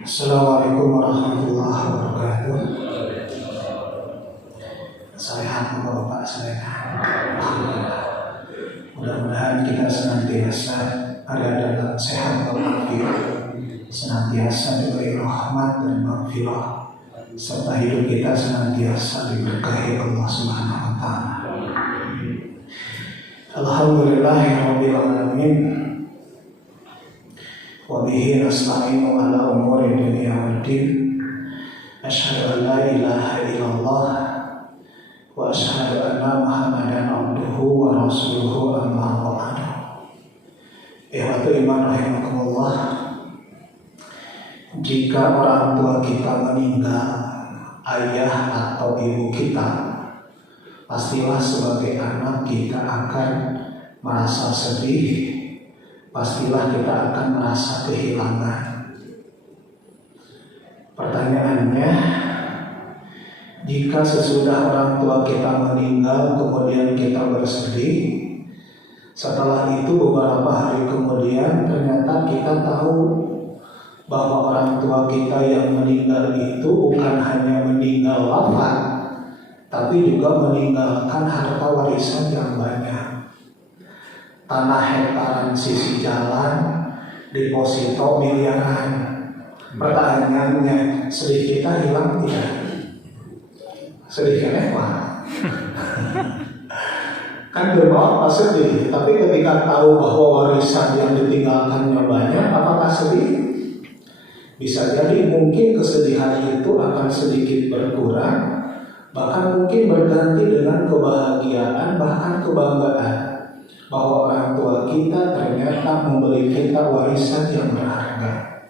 Assalamualaikum warahmatullahi wabarakatuh. Sehat Bapak sehat. Alhamdulillah. Mudah-mudahan kita senantiasa ada dalam sehat walafiat, senantiasa diberi rahmat dan maghfirah, serta hidup kita senantiasa diberkahi Allah Subhanahu wa taala. Alhamdulillahirabbil alamin. Wa bihi nasta'inu ala umuri dunya waddin. Asyhadu an la ilaha illallah wa asyhadu anna Muhammadan abduhu wa rasuluhu amma ba'du. Ihwatu iman rahimakumullah. Jika orang tua kita meninggal, ayah atau ibu kita, pastilah sebagai anak kita akan merasa sedih, pastilah kita akan merasa kehilangan. Pertanyaannya, jika sesudah orang tua kita meninggal kemudian kita bersedih, setelah itu beberapa hari kemudian ternyata kita tahu bahwa orang tua kita yang meninggal itu bukan hanya meninggal wafat, tapi juga meninggalkan harta warisan yang banyak. Tanah hektaran sisi jalan, deposito miliaran. Pertanyaannya, sedih kita hilang tidak? Sedih kenapa? Kan bermaaf pas sedih, tapi ketika tahu bahwa warisan yang ditinggalkannya banyak, apakah sedih? Bisa jadi mungkin kesedihan itu akan sedikit berkurang, bahkan mungkin berganti dengan kebahagiaan, bahkan kebanggaan, bahwa orang tua kita ternyata memberi kita warisan yang berharga.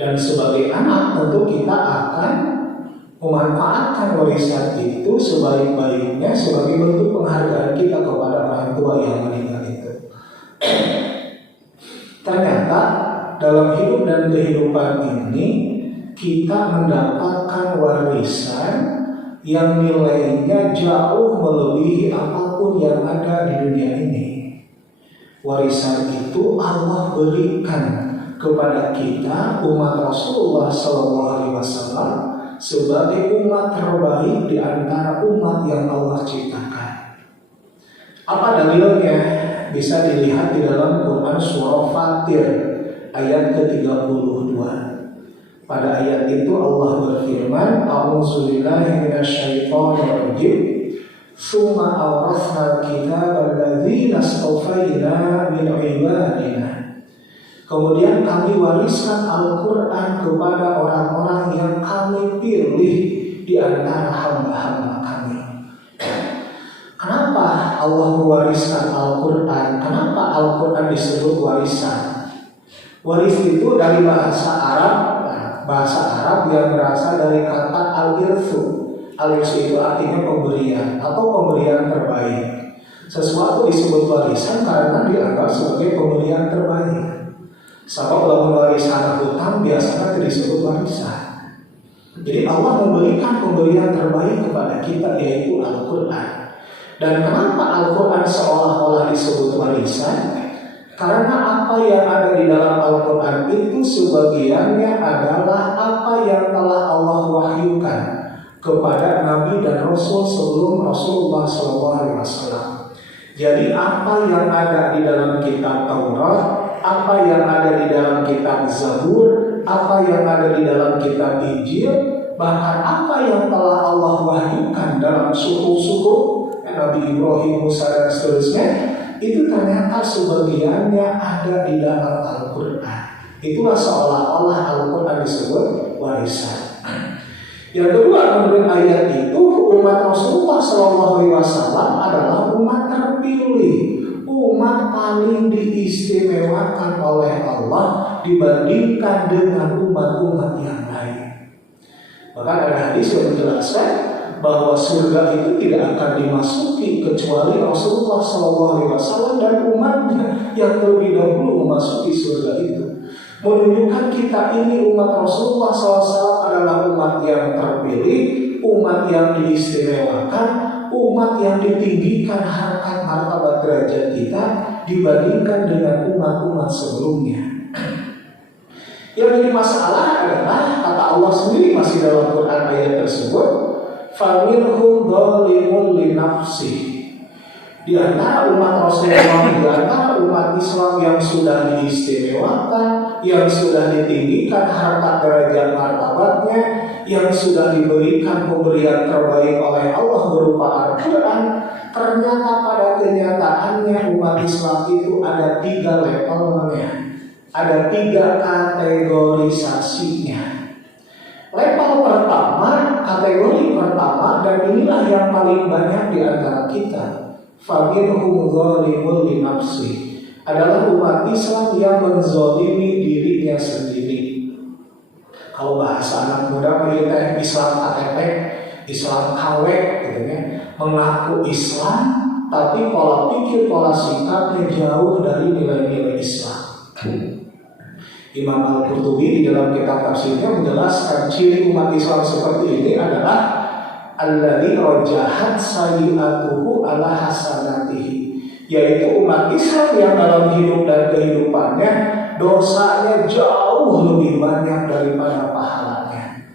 Dan sebagai anak tentu kita akan memanfaatkan warisan itu sebaik-baiknya sebagai bentuk penghargaan kita kepada orang tua yang meninggal itu. Ternyata dalam hidup dan kehidupan ini kita mendapatkan warisan yang nilainya jauh melebihi apapun yang ada di dunia ini. Warisan itu Allah berikan kepada kita umat Rasulullah SAW sebagai umat terbaik di antara umat yang Allah ciptakan. Apa dalilnya? Bisa dilihat di dalam Quran surah Fatir ayat ke-32. Pada ayat itu Allah berfirman, A'udzubillahi minasyaitonirrajim. Summa awrasnal kitaba alladzina astafayna min ibadina. Kemudian kami wariskan Al-Quran kepada orang-orang yang kami pilih di antara hamba-hamba kami. Kenapa Allah mewariskan Al-Quran? Kenapa Al-Quran disebut warisan? Waris itu dari bahasa Arab yang berasal dari kata al-irthu. Al-irthu itu artinya pemberian atau pemberian terbaik. Sesuatu disebut warisan karena dianggap sebagai pemberian terbaik. Sebab dalam warisan hutang biasanya disebut warisan. Jadi Allah memberikan pemberian terbaik kepada kita, yaitu Al-Quran. Dan kenapa Al-Quran seolah-olah disebut warisan? Karena apa yang ada di dalam Al-Quran itu sebagiannya adalah apa yang telah Allah wahyukan kepada Nabi dan Rasul sebelum Rasulullah SAW. Jadi apa yang ada di dalam kitab Taurat, apa yang ada di dalam kitab Zabur, apa yang ada di dalam kitab Injil, bahkan apa yang telah Allah wahyukan dalam suku-suku Nabi Ibrahim, Musa dan seterusnya, itu ternyata sebagiannya ada di dalam Al-Quran. Itulah seolah-olah Al-Quran disebut warisan. Yang kedua, menurut ayat itu umat Rasulullah SAW adalah umat terpilih, umat paling diistimewakan oleh Allah dibandingkan dengan umat-umat yang lain. Bahkan ada hadis yang menjelaskan bahwa surga itu tidak akan dimasuki kecuali Rasulullah SAW dan umatnya yang terlebih dahulu memasuki surga itu. Menunjukkan kita ini umat Rasulullah SAW adalah umat yang terpilih, umat yang diistimewakan, umat yang ditinggikan harkat martabat derajat kita dibandingkan dengan umat-umat sebelumnya. Yang jadi masalah adalah kata Allah sendiri masih dalam Quran ayat tersebut, faminhum dzalimun li nafsihi. Di antara umat Rasulullah, di antara umat Islam yang sudah diistimewakan, yang sudah ditinggikan harta derajat martabatnya, yang sudah diberikan pemberian terbaik oleh Allah berupa Al-Quran, ternyata pada kenyataannya umat Islam itu ada 3 levelnya, ada 3 kategorisasinya. Level pertama, kategori pertama, dan inilah yang paling banyak di antara kita, faminhum dzalimun li nafsihi, adalah umat Islam yang menzalimi dirinya sendiri. Kalau bahasa anak muda kita Islam KTP, Islam KW gitu ya, mengaku Islam tapi pola pikir, pola sikapnya jauh dari nilai-nilai Islam. Imam Al-Qurtubi di dalam kitab tafsirnya menjelaskan ciri umat Islam seperti ini adalah alladzi rajahat sayyi'atuhu ala hasanatihi, yaitu umat Islam yang dalam hidup dan kehidupannya dosanya jauh lebih banyak daripada pahalanya.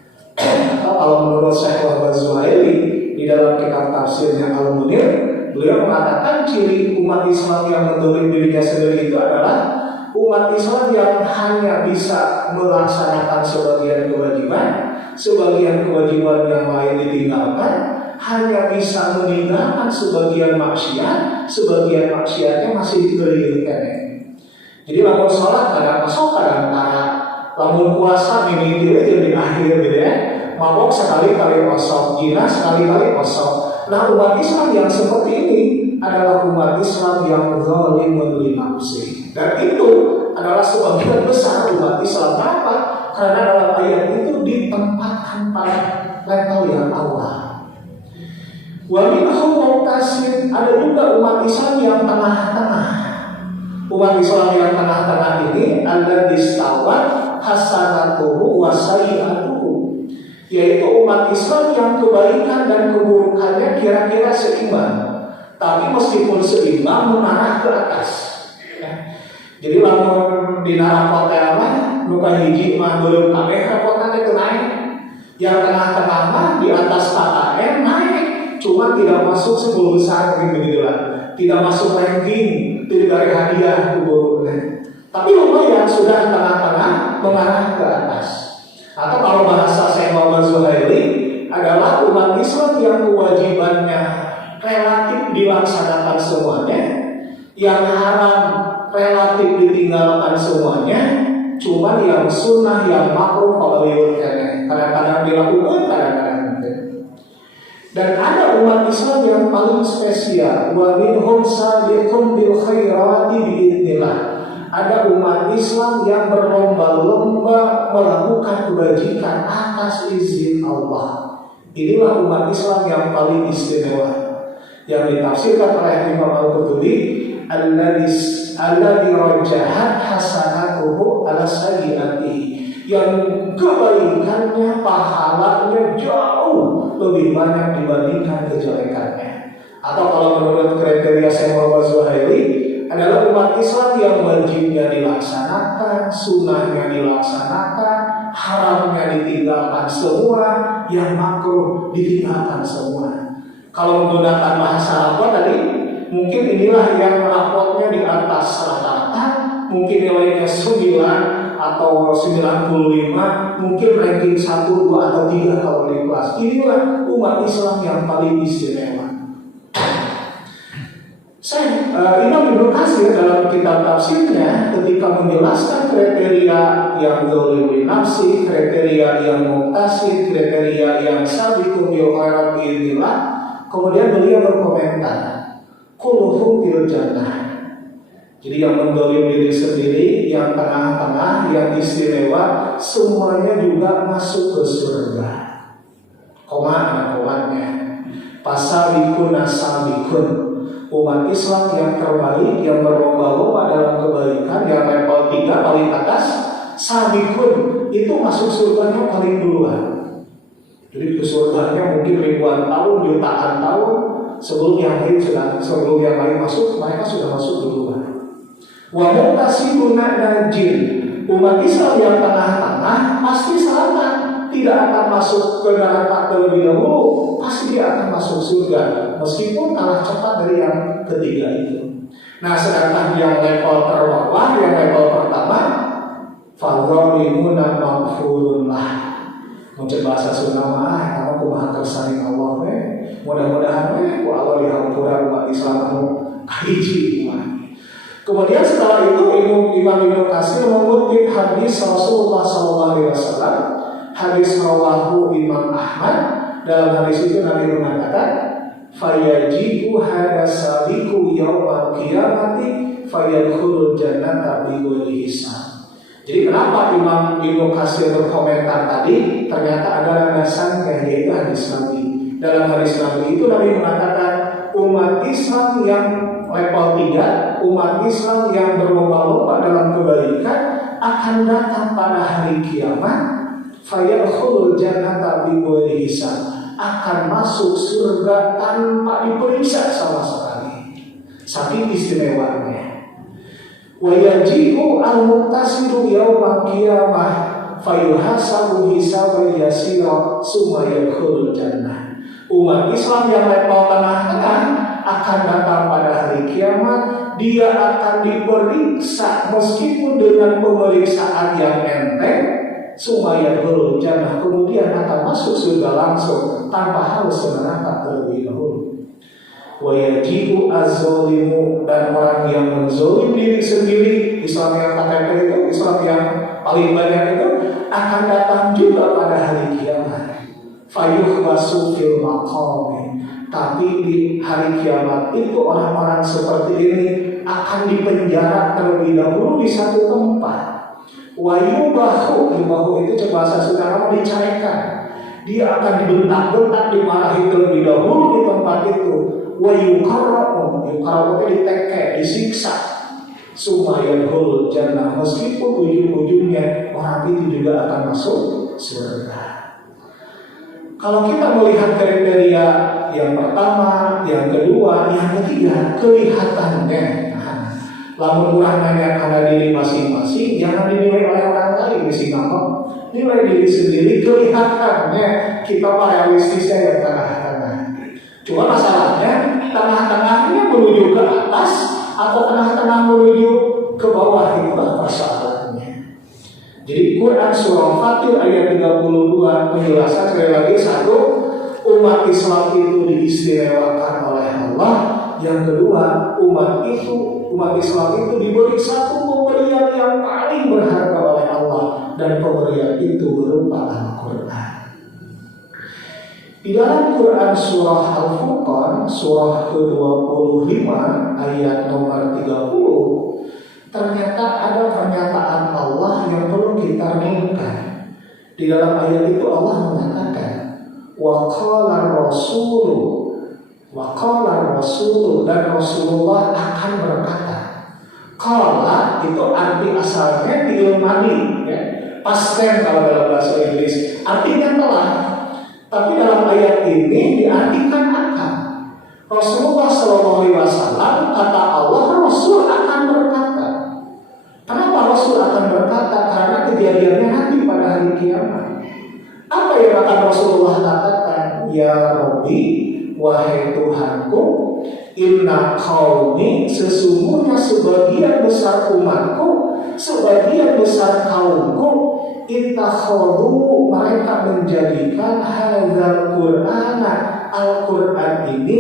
Atau kalau menurut Syekh Wahbah Zuhaili di dalam kitab tafsirnya Al-Munir, beliau mengatakan ciri umat Islam yang mendolim dirinya sendiri itu adalah umat Islam yang hanya bisa melaksanakan sebagian kewajiban yang lain ditinggalkan, hanya bisa meninggalkan sebagian maksiatnya masih diberikan. Jadi lamun sholat kadang masuk, kadang-kadang lamun puasa mimiti aja di akhir gitu ya, mabok sekali-kali kosong, zina sekali-kali kosong. Nah, umat Islam yang seperti ini adalah umat Islam yang zalimun li nafsihi, dan itu adalah sebagian besar umat Islam. Kenapa? Karena dalam ayat itu ditempatkan pada level yang awal. Wa minhum muqtasid, ada juga umat Islam yang tengah-tengah. Umat Islam yang tengah-tengah ini ada distawat hasanatuhu wa sayyi'atuhu, yaitu umat Islam yang kebaikan dan keburukannya kira-kira seimbang, tapi meskipun seimbang mengarah ke atas. Jadi lamun di hotel mah bukan hiji mah belum kabeh rapotna teh naik. Yang tengah-tengah mah di atas KKM naik, cuma tidak masuk 10 besar gitu lah. Tidak masuk ranking, tidak dari hadiah guru. Tapi lumayan sudah tengah-tengah mengarah ke atas. Atau kalau bahasa Syekh Wahbah Zuhaili adalah umat Islam yang kewajibannya relatif dilaksanakan semuanya, yang haram relatif ditinggalkan semuanya, cuma yang sunnah, yang makruh kalau kadang-kadang dilakukan, kadang-kadang tidak. Dan ada umat Islam yang paling spesial, wa minhum sabiqun bil khairati biidznillah. Ada umat Islam yang berlomba-lomba melakukan kebajikan atas izin Allah. Inilah umat Islam yang paling istimewa, yang ditafsirkan oleh Imam Al-Qurtubi, alladzi rajahat hasanatuhu ala sayyi'atihi, yang kebaikannya, pahalanya jauh lebih banyak dibandingkan kejelekannya. Atau kalau menurut kriteria Syekh Wahbah Zuhaili adalah umat Islam yang wajibnya dilaksanakan, sunnahnya dilaksanakan, haramnya ditinggalkan semua, yang makruh ditinggalkan semua. Kalau menggunakan bahasa apa tadi, mungkin inilah yang rapotnya di atas rata-rata, mungkin nilainya 9 atau 95, mungkin ranking 1, 2, atau 3 kalau di kelas. Inilah umat Islam yang paling istimewa. Imam Ibnu Katsir dalam kitab tafsirnya ketika menjelaskan kriteria yang zalim li nafsi, kriteria yang muqtasid, kriteria yang sabiqun bil khairat biidznillah, kemudian beliau berkomentar, kulluhum fil jannah. Jadi yang mendolim diri sendiri, yang tengah-tengah, yang istimewa, semuanya juga masuk ke surga. Komannya pasabikun asabikun, umat Islam yang terbaik, yang berlomba-lomba dalam kebaikan, yang level 3 paling atas, sabikun itu masuk surganya paling duluan. Jadi ke surganya mungkin ribuan tahun, jutaan tahun sebelum yang lain masuk, mereka sudah masuk duluan. Wa muqtasidun najin, Umat Islam yang tengah-tengah pasti selamat, tidak akan masuk ke neraka terlebih dahulu, pasti dia akan masuk surga, meskipun kalah cepat dari yang ketiga itu. Nah, sedangkan yang level terbawah, yang level pertama, fadzalimuna maghfurun lah. Muncul bahasa Sunda mah, kamu kumaha kersani Allah we. Mudah-mudahan we ku Allah dihampura umat Islam anu kahiji mah. Kemudian setelah itu Imam Ibnu Katsir mengutip hadis Rasulullah SAW, hadis rawahu Imam Ahmad. Dalam hadis itu Nabi mengatakan, fayajibu hadasaliku yaumal qiyamati fayadkhulul jannata bighairi hisab. Jadi kenapa Imam Ibnu Katsir berkomentar tadi? Ternyata ada landasannya, yaitu hadis Nabi. Dalam hadis Nabi itu Nabi mengatakan umat Islam yang level 3, umat Islam yang berlomba-lomba dalam kebaikan akan datang pada hari kiamat, fayadkhulul jannata bighairi hisab, akan masuk surga tanpa diperiksa sama sekali. Saking istimewanya. Wa yaji'u al-muqtasidu yaumal qiyamah fayuhasabu hisaban yasira summa yadkhulul jannah. Umat Islam yang level tengah-tengah akan datang pada hari kiamat, dia akan diperiksa meskipun dengan pemeriksaan yang enteng, summa yadkhulul jannah, kemudian akan masuk surga langsung tanpa harus ke neraka terlebih dahulu. Wa yajibu az-zalimu, dan orang yang menzolim diri sendiri, Islam yang KTP itu, Islam yang paling banyak itu, akan datang juga pada hari kiamat. Fayuhbasu fil maqami, tapi di hari kiamat itu orang-orang seperti ini akan dipenjara terlebih dahulu di satu tempat. Wa yubahu, yubahu itu bahasa Sunda dicarikan. Dia akan dibentak-bentak, dimarahi terlebih dahulu di tempat itu. Wa yukarramu, yukarramu itu diteke, disiksa. Sumayadhul jannah, meskipun ujung-ujungnya orang itu juga akan masuk surga. Kalau kita melihat kriteria yang pertama, yang kedua, yang ketiga, kelihatannya. Lamun urang nanya karena diri masing-masing, jangan dinilai oleh orang lain di Singapura. Nilai diri sendiri, kelihatannya kita realistisnya yang tengah-tengah. Cuma masalahnya tengah-tengahnya menuju ke atas atau tengah-tengah menuju ke bawah, itulah persoalannya. Jadi Quran surah Fatir ayat 32 menjelaskan sekali lagi, satu, umat Islam itu diistimewakan oleh Allah. Yang kedua, umat Islam itu diberi satu pemberian yang paling berharga oleh Allah, dan pemberian itu berupa Al-Quran. Di dalam Quran surah Al-Furqan, surah ke-25 ayat nomor 30, ternyata ada pernyataan Allah yang perlu kita renungkan. Di dalam ayat itu Allah mengatakan, wa qala rasulu, dan Rasulullah akan berkata. Qala itu arti asalnya diilmani, ya. Past tense kalau dalam bahasa Inggris, artinya telah. Tapi dalam ayat ini diartikan akan. Rasulullah SAW kata Allah, Rasul akan berkata. Kenapa Rasul akan berkata? Karena kejadiannya nanti pada hari kiamat. Apa yang akan Rasulullah katakan? Ya Rabbi, wahai Tuhanku, inna qaumi, sesungguhnya sebagian besar umatku, sebagian besar kaumku, ittakhadhu, mereka menjadikan hadzal Qur'ana, Al-Quran ini,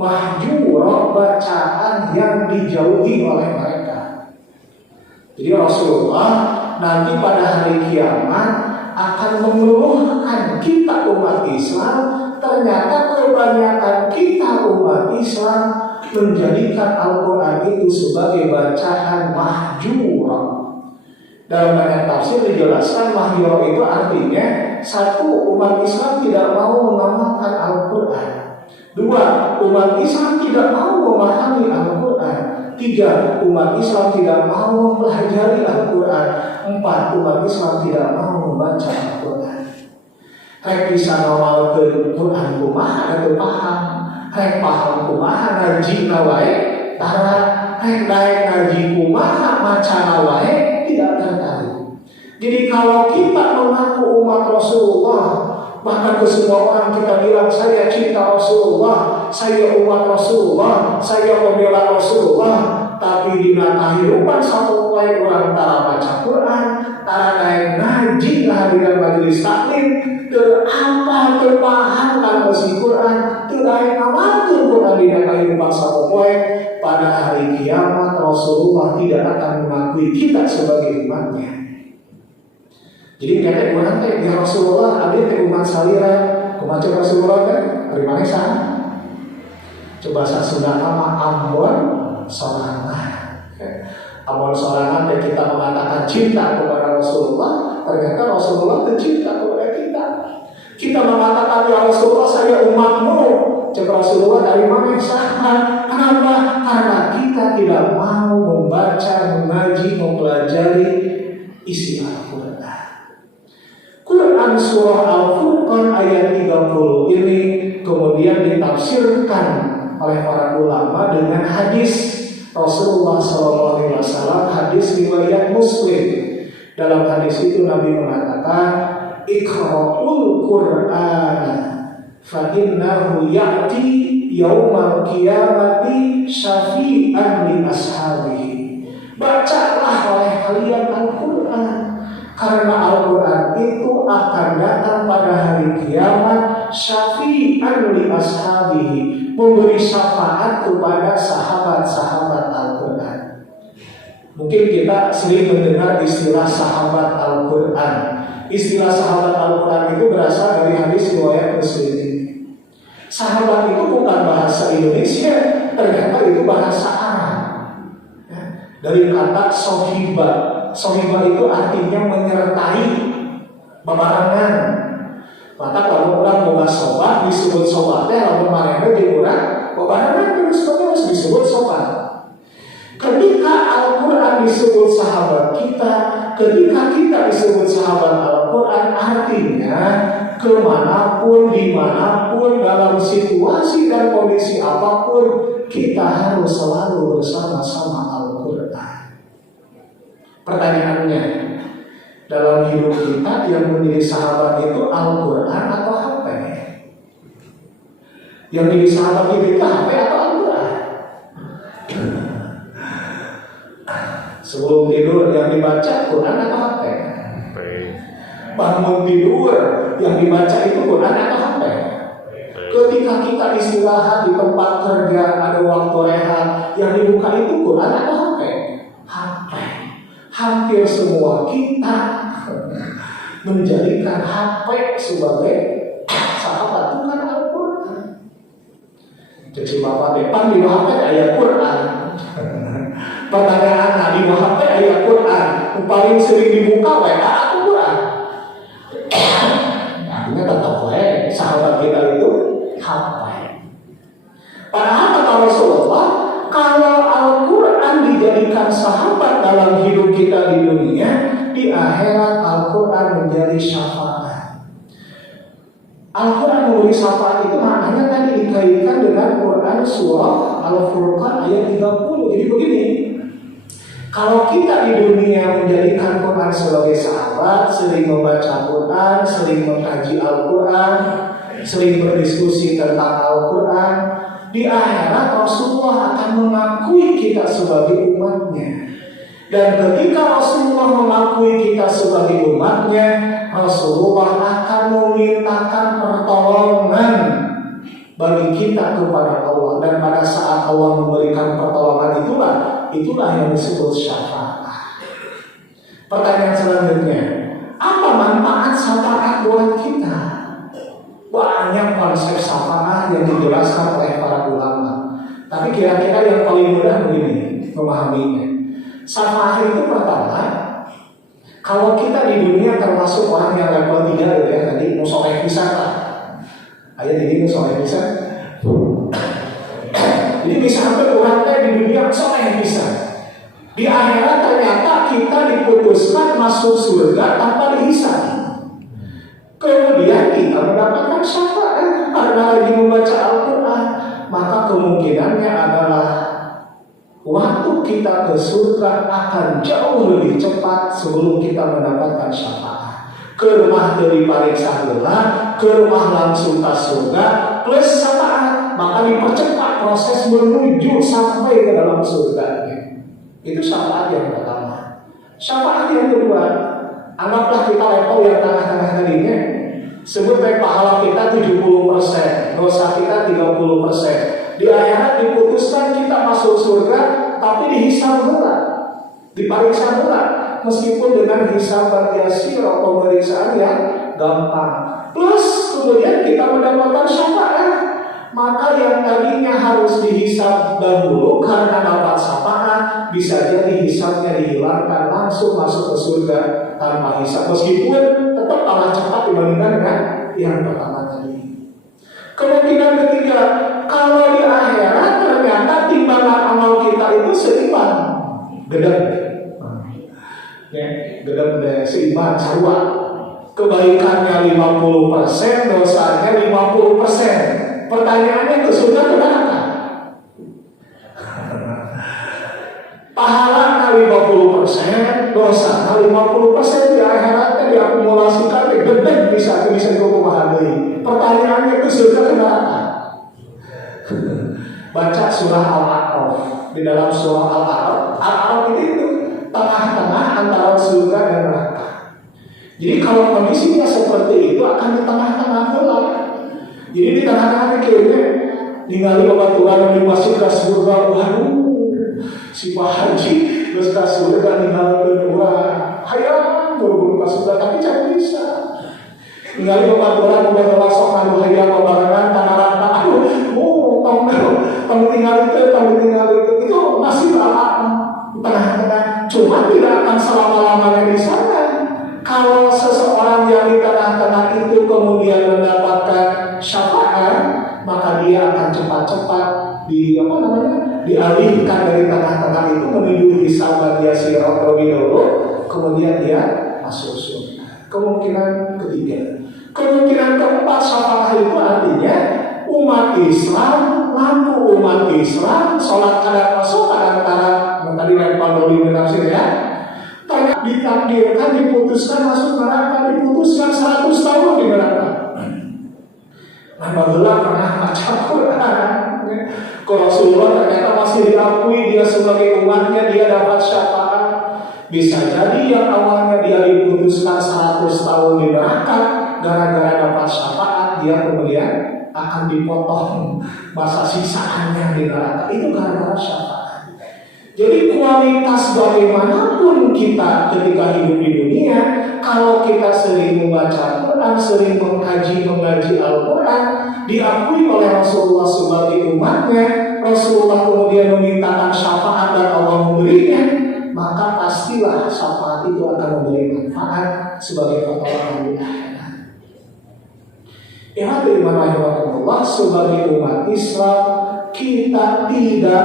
mahjura, bacaan yang dijauhi oleh mereka. Jadi Rasulullah nanti pada hari kiamat akan mengeluhkan kita umat Islam. Ternyata kebanyakan kita umat Islam menjadikan Al-Quran itu sebagai bacaan mahjura. Dalam banyak tafsir dijelaskan mahjura itu artinya, satu, umat Islam tidak mau mengamalkan Al-Quran. Dua, umat Islam tidak mau memahami Al-Quran. Tiga, umat Islam tidak mau mempelajari Al-Quran. Empat, umat Islam tidak mau membaca Al-Quran. Rek bisa ngawal ke Quran kumaha atau paham, rek paham kumaha ngaji nawae, tara rek daek ngaji kumaha maca nawae tidak tertarik. Jadi kalau kita mengaku umat Rasulullah, bahkan ke semua orang kita bilang saya cinta Rasulullah, saya umat Rasulullah, saya pembela Rasulullah, tapi di kehidupan satu poin orang tara baca Quran, tara naik ngaji kehadiran majelis taklim, apa terpaham kalau si Quran, tidak khawatir Quran di kehidupan satu poin, pada hari kiamat Rasulullah tidak akan mengakui kita sebagai umatnya. Jadi kata orang teh ya Rasulullah, abdi teh umat salira, kumaha Rasulullah kan? Dari mana sana? Coba Sunda nama Ambon sorangan. Ambon sorangan teh kita mengatakan cinta kepada Rasulullah, ternyata Rasulullah cinta kepada kita. Kita mengatakan ya Rasulullah saya umatmu, cek Rasulullah dari mana sana? Kenapa? Karena kita tidak mau membaca, mengaji, mempelajari isi Al-Quran. Quran surah Al-Furqan ayat 30 ini kemudian ditafsirkan oleh para ulama dengan hadis Rasulullah SAW, hadis riwayat Muslim. Dalam hadis itu Nabi mengatakan, Iqra'ul Qur'an fa innahu ya'ti yaumal qiyamati syafi'an li ashabihi. Bacalah oleh kalian Al-Quran, karena Al-Quran itu akan datang pada hari kiamat syafi'an li ashabihi, memberi syafaat kepada sahabat-sahabat Al-Quran. Mungkin kita sering mendengar istilah sahabat Al-Quran. Istilah sahabat Al-Quran itu berasal dari hadis riwayat Muslim. Sahabat itu bukan bahasa Indonesia, ternyata itu bahasa Arab. Dari kata sohiba. Sohiba itu artinya menyertai, babarangan. Maka kalau orang mau sobat disebut sobatnya, lalu mereka diurang babarangan terus disebut sobat. Ketika Al-Quran disebut sahabat kita, ketika kita disebut sahabat Al-Quran, artinya kemanapun, dimanapun, dalam situasi dan kondisi apapun, kita harus selalu bersama-sama Al-Quran. Pertanyaannya, dalam hidup kita yang menjadi sahabat itu Al-Quran atau HP? Yang menjadi sahabat itu HP atau Al-Quran? Sebelum tidur yang dibaca Quran atau HP? Bangun tidur yang dibaca itu Quran atau HP? Ketika kita istirahat di tempat kerja, ada waktu rehat, yang dibuka itu Quran atau HP? HP. Hampir semua kita menjadikan HP sebagai sahabat bukan Al-Quran. Jadi bapak depan di HP ayat Quran. Pertanyaan di HP ayat Quran. Paling sering dibuka WA atau Quran. Artinya tetap sahabat kita itu HP. Padahal kata Rasulullah, kalau Al-Quran dijadikan sahabat dalam hidup kita di dunia, di akhirat Al-Quran menjadi syafaat. Al-Quran memberi syafaat itu maknanya tadi dikaitkan dengan Quran surah Al-Furqan ayat 30. Jadi begini, kalau kita di dunia menjadikan Quran sebagai sahabat, sering membaca Quran, sering mengkaji Al-Quran, sering berdiskusi tentang Al-Quran, di akhirat Rasulullah akan mengakui kita sebagai umatnya. Dan ketika Rasulullah mengakui kita sebagai umatnya, Rasulullah akan memintakan pertolongan bagi kita kepada Allah. Dan pada saat Allah memberikan pertolongan itulah yang disebut syafaat. Pertanyaan selanjutnya, apa manfaat syafaat buat kita? Banyak konsep syafaat yang dijelaskan oleh para ulama. Tapi kira-kira yang paling mudah begini memahaminya. Syafaat itu pertama, kalau kita di dunia termasuk orang yang level 3 ya, tadi musoleh pisan lah. Ayat ini musoleh pisan. Jadi bisa sampai orang di dunia soleh pisan. Di akhirat ternyata kita diputuskan masuk surga tanpa dihisab. Kemudian kita mendapatkan syafaat karena lagi membaca Al-Quran, maka kemungkinannya adalah waktu kita ke surga akan jauh lebih cepat sebelum kita mendapatkan syafaat. Ke rumah dari pariksa heula, ke rumah langsung ke surga plus syafaat, maka dipercepat proses menuju sampai ke dalam surga. Itu syafaat yang pertama. Syafaat yang kedua, anggaplah kita level yang tengah-tengah tadinya. Sebut baik pahala kita 70%, dosa kita 30%. Di akhirat diputuskan kita masuk surga, tapi dihisab pula, dipariksa pula, meskipun dengan hisab yasir atau pemeriksaan yang gampang. Plus kemudian kita mendapatkan syafaat, maka yang tadinya harus dihisab dahulu karena dapat syafaat, bisa jadi hisabnya dihilangkan, langsung masuk ke surga tanpa hisab, meskipun tetap kalah cepat dibandingkan dengan yang pertama tadi. Kemungkinan ketiga, kalau di akhirat ternyata timbangan amal kita itu seimbang, gedeg, ya, gedeg seimbang, sarua. Kebaikannya 50%, dosanya 50%. Pertanyaannya ke surga ke neraka. Pahalanya 50%, dosanya 50%, di akhiratnya diakumulasikan, gedeg bisa dikumpulkan. Pertanyaannya ke surga ke neraka. Baca surah Al-A'raf. Di dalam surah Al-A'raf itu tengah-tengah antara surga dan neraka. Jadi kalau kondisinya seperti itu akan di tengah-tengah pula. Jadi di tengah-tengah kayaknya ningali babaturan yang dimasuk ke surga. Waduh, si Pak Haji terus ke surga ningali kedua. Hayang buru-buru ke surga, tapi jangan bisa. Ningali babaturan sok ngadu hayang babarengan tanah rata. Aduh, tong tinggal itu masih tengah-tengah. Cuma tidak akan selama-lamanya di sana. Kalau seseorang yang di tengah-tengah itu kemudian mendapatkan syafaat, maka dia akan cepat-cepat dialihkan dari tengah-tengah itu menuju hisab yasir terlebih dahulu, kemudian dia masuk surga. Kemungkinan ketiga. Kemungkinan keempat, syafaat itu artinya umat Islam, lampu umat Islam, sholat kadang masuk, kadang-kadang tadi lempar dulu menafsir ya. Ditakdirkan, diputuskan masuk neraka, diputuskan 100 tahun di neraka. Alhamdulillah pernah baca Quran. Kalau Rasulullah ternyata masih diakui dia sebagai umatnya, dia dapat syafaat. Bisa jadi yang awalnya dia diputuskan 100 tahun di neraka, gara-gara dapat syafaat, dia kemudian akan dipotong masa sisaannya di neraka. Itu gara-gara syafaat. Jadi kualitas bagaimanapun kita ketika hidup di dunia, kalau kita sering membaca Al-Quran, sering mengaji Al-Quran, diakui oleh Rasulullah sebagai umatnya, Rasulullah kemudian memintakan syafaat dan Allah memberinya, maka pastilah syafaat itu akan memberi manfaat sebagai pertolongan di akhirat. Ya, bismillahirrahmanirrahim. Sebagai umat Islam, kita tidak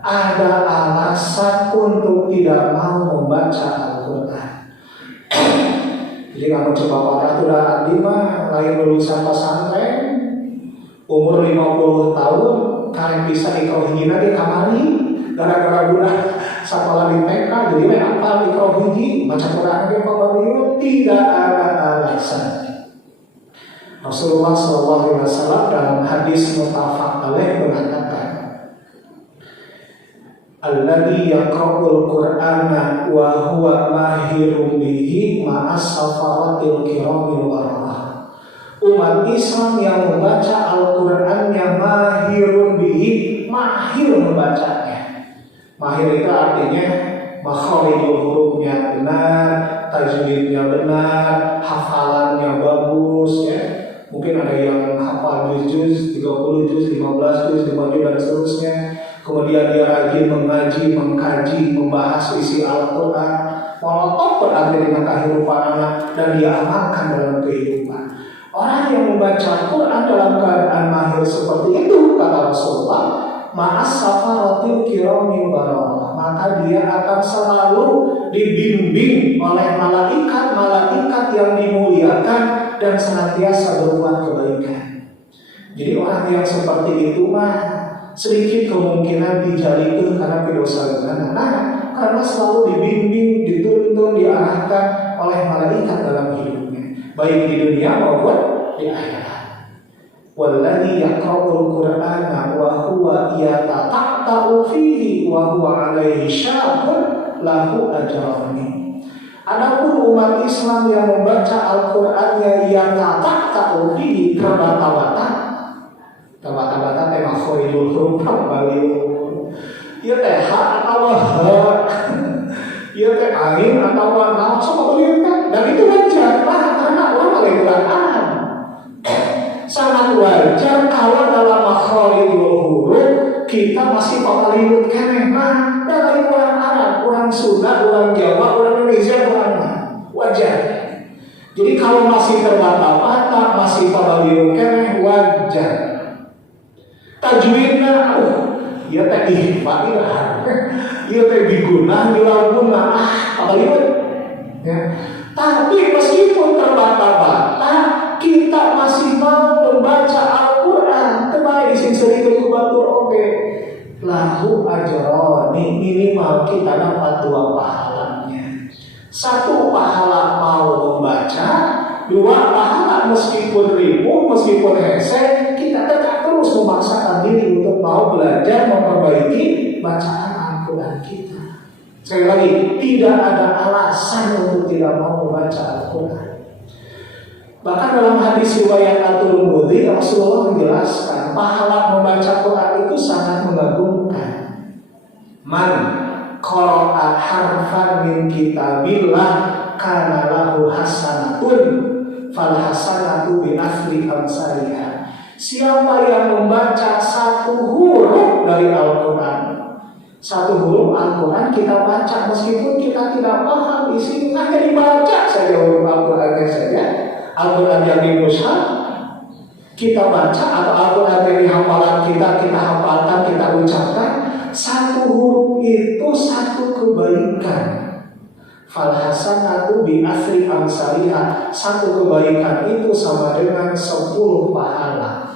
ada alasan untuk tidak mau membaca Al-Quran. Jadi kalau coba para aturan lima lahir lulusan pesantren umur 50 tahun kalian bisa ikrohina di kamari gara-gara budak sekolah di TK jadi apa ikrohiji baca Quran di kamari, tidak ada alasan. Rasulullah SAW dalam hadis muttafaq alaih mengatakan, alladzi yaqra'ul Qur'ana wa huwa mahirun bihi ma'as safaratil kiramil bararah. Umat Islam yang membaca Al-Qur'an yang mahirun bihi, mahir membacanya. Mahir itu artinya makharijul hurufnya benar, tajwidnya benar, hafalannya bagus ya. Mungkin ada yang hafal juz, 30 juz, 15 juz, 5 juz dan seterusnya. Kemudian dia rajin mengaji, mengkaji, membahas isi Al-Quran, molotov berarti dengan kehidupan anak dan dia amalkan dalam kehidupan. Orang yang membaca Quran dalam keadaan mahir seperti itu, kata Rasulullah, ma'as safaratil kiramil bararah, maka dia akan selalu dibimbing oleh malaikat-malaikat yang dimuliakan dan senantiasa berbuat kebaikan. Jadi orang yang seperti itu mah sedikit kemungkinan dijadikan karena dosa benar. Nah, karena selalu dibimbing, dituntun, diarahkan oleh malaikat dalam hidupnya, baik di dunia maupun di akhirat. Walladzi yaqra'ul Qur'ana wa huwa yatata'u fihi wa huwa 'alaihi syaqun lahu ajrani. Adapun umat Islam yang membaca Al-Qur'annya yatata'u fihi terbata-bata tema khairul huruf baliun. Ieu teh ha atau ha. Ieu teh angin atau naon sok baliun kan. Dan itu wajar karena orang Al-Qur'an. Sangat wajar kalau dalam makharijul huruf kita masih paliun keneh mah dalam orang Arab, orang Sunda, orang Jawa, orang Indonesia, orang wajar. Jadi kalau masih terbata-bata, masih paliun keneh wajar. Tajwidna ieu teh ihfa ieu teh bigunah dilampuna paliun ya. Tapi meskipun terbata-bata kita masih mau membaca Al-Qur'an kembali di sini itu batur oke lahu ajrani, minimal kita dapat 2 pahalanya. 1 pahala mau membaca, 2 pahala meskipun ribu, meskipun hese kita tetap terus memaksakan diri untuk mau belajar memperbaiki bacaan Al-Quran kita. Sekali lagi, tidak ada alasan untuk tidak mau membaca Al-Quran. Bahkan dalam hadis riwayat At-Tirmidzi, Rasulullah menjelaskan pahala membaca Quran itu sangat mengagumkan. Man qara'a harfan min kitabillah kana lahu hasanatun fal hasanatu bi asri amsalihah. Siapa yang membaca 1 huruf dari Al-Quran, 1 huruf Al-Quran kita baca meskipun kita tidak paham isinya, hanya dibaca saja huruf Al-Qurannya saja. Al-Quran yang di mushaf kita baca atau Al-Quran yang di hafalan kita hafalkan, kita ucapkan, 1 huruf itu 1 kebaikan. Fal hasanatu bi asri amsalihah, 1 kebaikan itu sama dengan 10 pahala.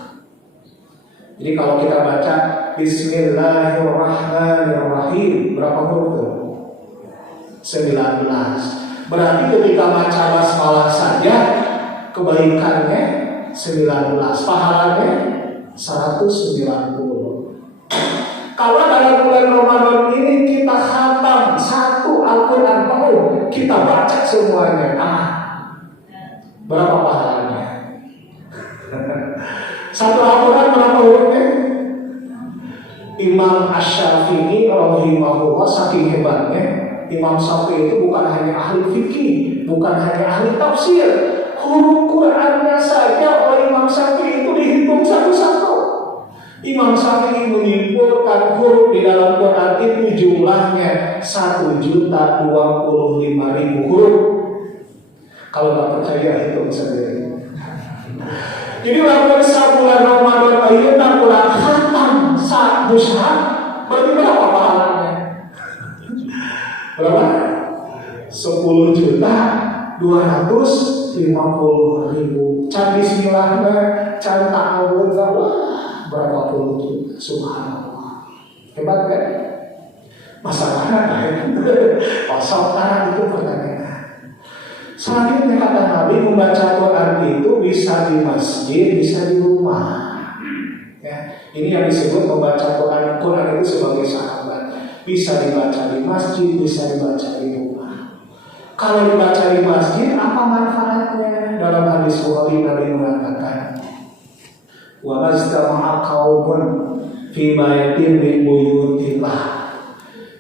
Jadi kalau kita baca Bismillahirrahmanirrahim, berapa huruf itu? 19. Berarti ketika baca basmalah saja kebaikannya 19, pahalanya 190. Kalau dalam bulan Ramadan ini kita khatam 1 Al-Quran penuh, kita baca semuanya, berapa pahalanya? 1 Al-Quran berapa hurufnya? Imam Asy-Syafi'i rahimahullah saking hebatnya, Imam Syafi'i itu bukan hanya ahli fikih, bukan hanya ahli tafsir. Huruf Qurannya saja oleh Imam Syafi'i itu dihitung satu-satu. Imam Syafi'i menyimpulkan huruf di dalam Quran itu jumlahnya 1.025.000 huruf. Kalau nggak percaya hitung sendiri. Jadi dalam bulan Ramadan ayeuna Quran khatam sak mushaf, berarti berapa pahalanya? Berapa? 10.250.000. Can bismillahna, can ta'awudz, berapa puluh juta, subhanallah. Hebat kan? Masalahnya pasokan itu pertanyaan. Selanjutnya kata Nabi, membaca Quran itu bisa di masjid, bisa di rumah. Ya, ini yang disebut membaca Quran. Quran itu sebagai sahabat. Bisa dibaca di masjid, bisa dibaca di rumah. Kalau dibaca di masjid, apa manfaatnya? Dalam hadis Bukhari Nabi mengatakan, wa majtama'a qaumun fi baitin min buyutillah.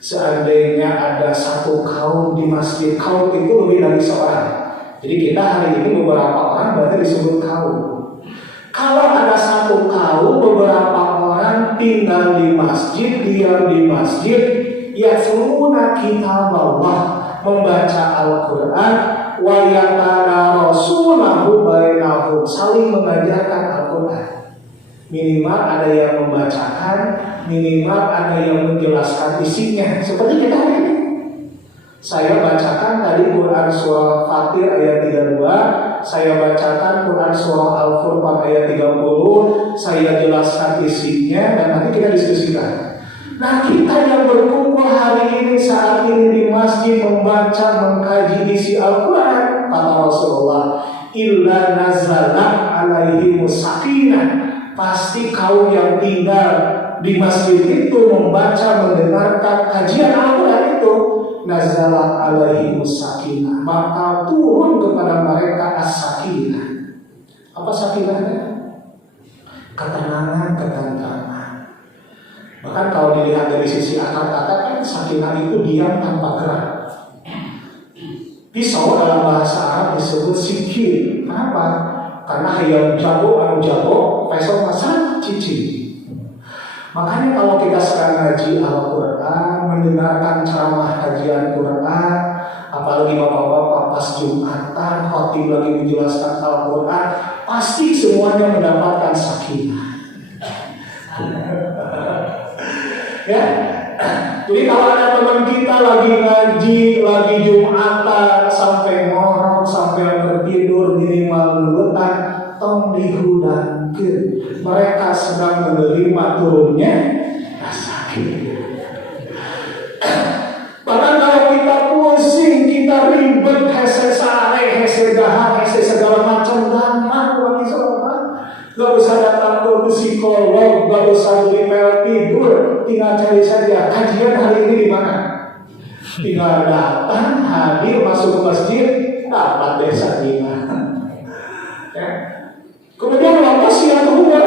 Seandainya ada 1 kaum di masjid, kaum itu lebih dari seorang. Jadi kita hari ini beberapa orang berarti disebut kaum. Kalau ada 1 kaum, beberapa orang tinggal di masjid, diam di masjid, yatluna kitaballah, membaca Al-Quran, wa yatarasunahu bainahum, saling mengajarkan Al-Quran. Minimal ada yang membacakan, minimal ada yang menjelaskan isinya. Seperti kita hari ini. Saya bacakan tadi Quran surah Fatir ayat 32, saya bacakan Quran surah Al-Furqan ayat 30, saya jelaskan isinya dan nanti kita diskusikan. Nah, kita yang berkumpul hari ini saat ini di masjid membaca mengkaji isi Al-Quran, kata Rasulullah, illa nazalat alaihimus sakinah, pasti kaum yang tinggal di masjid itu membaca mendengarkan kajian Al-Quran itu, nazalat alaihimus sakinah, maka turun kepada mereka as-sakinah. Apa sakinahnya? Ketenangan, ketentraman. Bahkan kalau dilihat dari sisi akar kata kan sakinah itu diam tanpa gerak. Pisau dalam bahasa Arab disebut sikir. Kenapa? Karena yang jago pisau pasang cici. Makanya kalau kita sedang ngaji Al-Quran, mendengarkan ceramah kajian Quran, apalagi bapak-bapak pas Jumatan, khotib lagi menjelaskan Al-Quran, pasti semuanya mendapatkan sakinah. Ya, jadi kalau ada teman kita lagi ngaji, lagi Jumatan, sampai ngorok, sampai tertidur minimal luwetan, tong dihudangkeun. Mereka sedang menerima turunnya sakit. Bahkan kalau kita pusing, kita ribet, hese sare, hese dahar, hese segala macam gampang bagi seorang. Gak usah datang ke psikolog, gak usah beli pel tidur, tinggal cari saja kajian hari ini di mana. Tinggal datang, hadir, masuk ke masjid, dapat desa sakinah. Ya. Kemudian lantas yang kedua,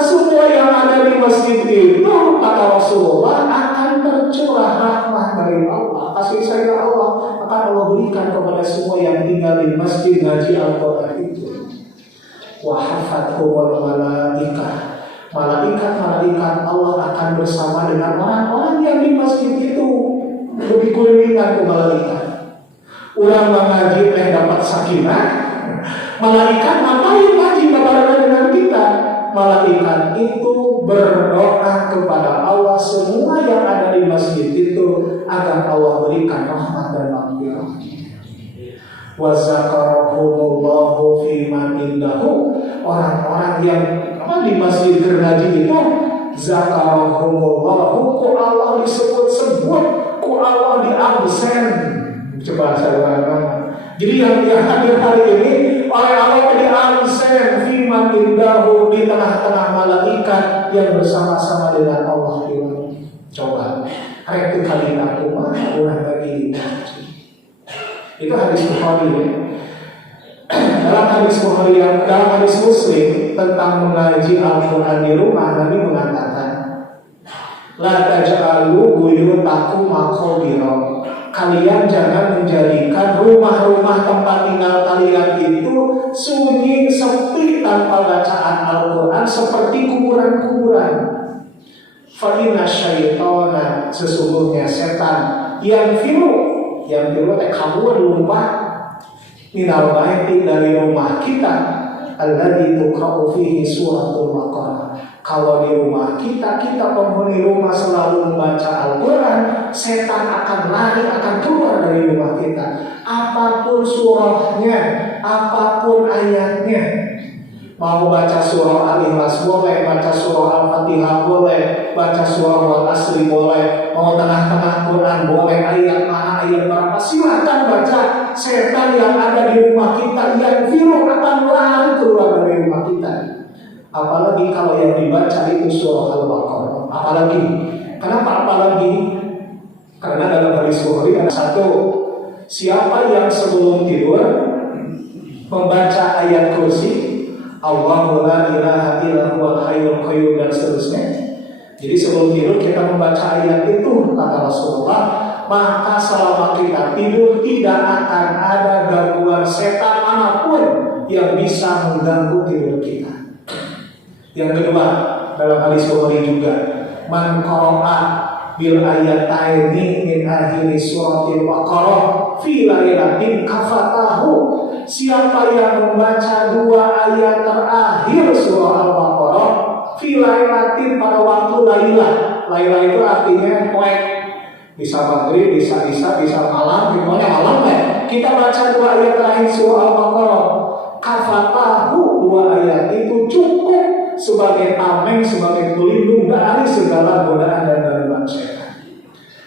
semua yang ada di masjid itu, kata Rasulullah, akan tercurah rahmah dari Allah, kasih sayang Allah akan Allah berikan kepada semua yang tinggal di masjid ngaji Al-Quran itu. Wahafathumul malaikah, malaikat Allah akan bersama dengan orang-orang yang di masjid itu. Lebih kuningan ke malaikat. Orang mengaji dapat sakinah, malaikat ngapain ngaji berbarengan dengan kita? Malaikat itu berdoa kepada Allah semua yang ada di masjid itu agar Allah berikan rahmat dan maghfirah. Wa zakarahumullahu fi man indahu, orang-orang yang di masjid gergaji itu zakarahumullahu, ku Allah disebut-sebut, ku Allah diabsen. Coba saya ulangi. Jadi yang hadir hari ini oleh Allah diabsen fi man indahu, di tengah-tengah malaikat yang bersama-sama dengan Allah di langit. Coba rek kalimat mah urang bagi itu hadis Bukhari ya. Dalam hadis Bukhari, dalam hadis Muslim tentang mengaji Al-Quran di rumah, Nabi mengatakan, la taj'alu buyutakum maqabira, kalian jangan menjadikan rumah-rumah tempat tinggal kalian itu sunyi sepi tanpa bacaan Al-Quran seperti kuburan-kuburan. Fa inna syaitana, sesungguhnya setan yang firu teh kabur lupa minal baiti, dari rumah kita, alladzi tuqra'u fihi suratul Baqarah. Kalau di rumah kita penghuni rumah selalu membaca Al-Quran, setan akan lari, akan keluar dari rumah kita. Apapun surahnya, apapun ayatnya. Mau baca surah Al-Ikhlas boleh, baca surah Al-Fatihah boleh, baca surah Wal-Asri boleh, mau tengah-tengah Quran boleh, ayat mana, ayat berapa, silakan baca. Setan yang ada di rumah kita yang firu akan lari keluar dari rumah kita. Apalagi kalau yang dibaca itu surah Al-Baqarah. Apalagi, kenapa apalagi? Karena dalam hadis Bukhari ada satu, siapa yang sebelum tidur membaca ayat kursi, Allahu la ilaha illa huwal hayyul qayyum, dan seterusnya. Jadi sebelum tidur kita membaca ayat itu, kata Rasulullah, maka selama kita tidur tidak akan ada gangguan setan manapun yang bisa mengganggu tidur kita. Yang kedua, dalam hadis Bukhari juga, man qara'a bil ayataini min akhir suratil Baqarah fi lailatin kafatahu, siapa yang membaca dua ayat terakhir surah Al-Baqarah fi lailatin, pada waktu lailah. Lailah itu artinya poek. Bisa maghrib, bisa isya, bisa malam, pokoknya malam ya. Kita baca 2 ayat terakhir surah Al-Baqarah. Kafatahu, 2 ayat itu cukup sebagai tameng, sebagai pelindung dari segala godaan dan gangguan setan.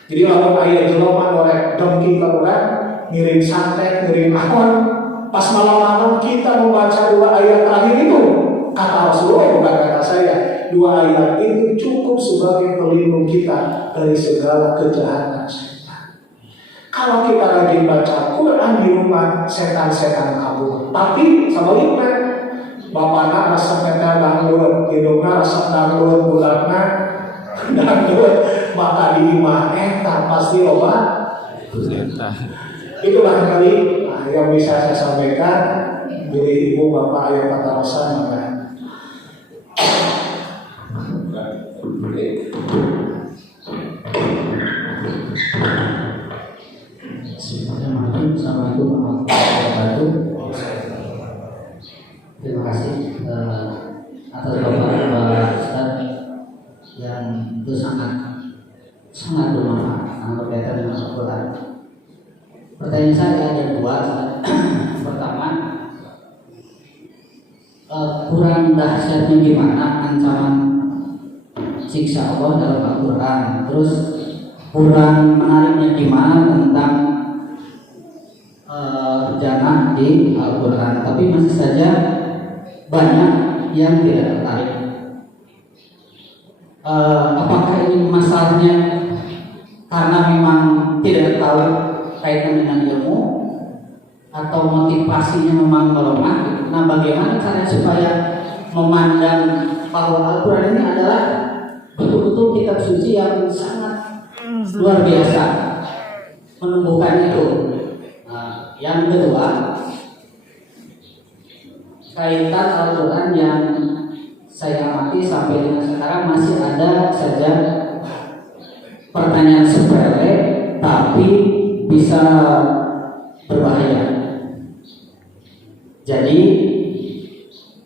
Jadi lamun ayat jelema norek dengki ka urang, ngirim santet, ngirim akon, pas malam-malam kita membaca 2 ayat terakhir itu, kata Rasulullah bukan kata saya, 2 ayat itu cukup sebagai pelindung kita dari segala kejahatan setan. Kalau kita rajin baca Quran di rumah, setan-setan kabur. Tapi sebaliknya, bapakna rasa neta dangdut, hidungna rasa dangdut, bulatna dangdut, maka di imah tak pasti obat. Itu barangkali yang bisa saya sampaikan. Jadi ibu bapak ayah kata rasa maka. Assalamualaikum warahmatullahi wabarakatuh. Terima kasih atas Bapak Ustaz yang itu sangat bermanfaat, sangat berkaitan dengan Al-Quran. Pertanyaan saya ada 2. Pertama, kurang dahsyatnya gimana ancaman siksa Allah dalam Al-Quran? Terus kurang menariknya gimana tentang jannah di Al-Quran? Tapi masih saja banyak yang tidak tertarik. Apakah ini masalahnya karena memang tidak tahu kaitan dengan ilmu, atau motivasinya memang melemah? Nah, bagaimana cara supaya memandang bahwa Al-Quran ini adalah betul-betul kitab suci yang sangat luar biasa, menumbuhkan itu. Yang kedua, kaitan Al-Quran yang saya amati sampai dengan sekarang masih ada saja pertanyaan sepele tapi bisa berbahaya. Jadi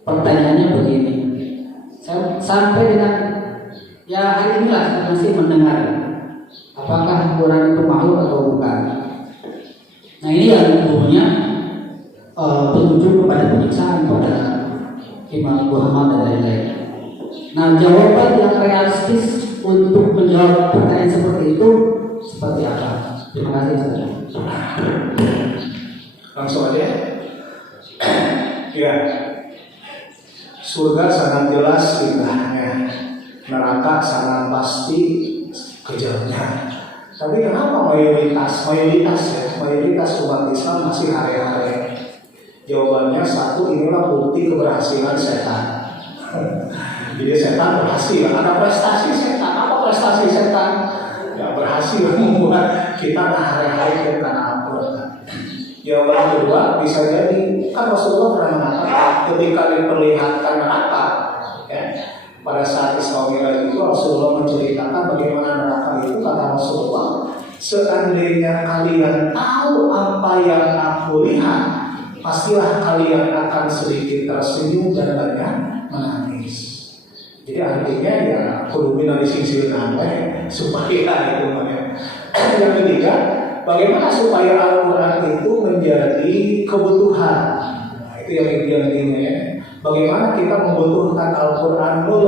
pertanyaannya begini, saya sampai dengan hari inilah saya masih mendengar apakah Al-Quran itu makhluk atau bukan. Nah, ini yang umumnya berujung kepada penyiksaan pada Imam Muhammad dan lain-lain. Nah, jawaban yang realistis untuk menjawab pertanyaan seperti itu seperti apa? Terima kasih. Langsung aja. Ya, surga sangat jelas indahnya, neraka sangat pasti kejamnya. Tapi kenapa mayoritas umat Islam masih hari-hari? Jawabannya satu, inilah bukti keberhasilan setan. Jadi setan berhasil. Ada prestasi setan. Apa prestasi setan? Ya, berhasil membuat kita hari-hari ke tanah Al-Quran. Jawaban kedua bisa jadi, kan Rasulullah pernah mengatakan ketika diperlihatkan neraka, ya, pada saat Isra Mi'raj itu Rasulullah menceritakan bagaimana neraka itu. Kata Rasulullah, seandainya kalian tahu apa yang aku lihat, pastilah kalian akan sedikit tersenyum dan banyak menangis. Jadi artinya ya kudu mina disingsilkan supaya itu ya. Yang ketiga, bagaimana supaya Al-Quran itu menjadi kebutuhan. Nah, itu yang intinya ya. Bagaimana kita membutuhkan Al-Quran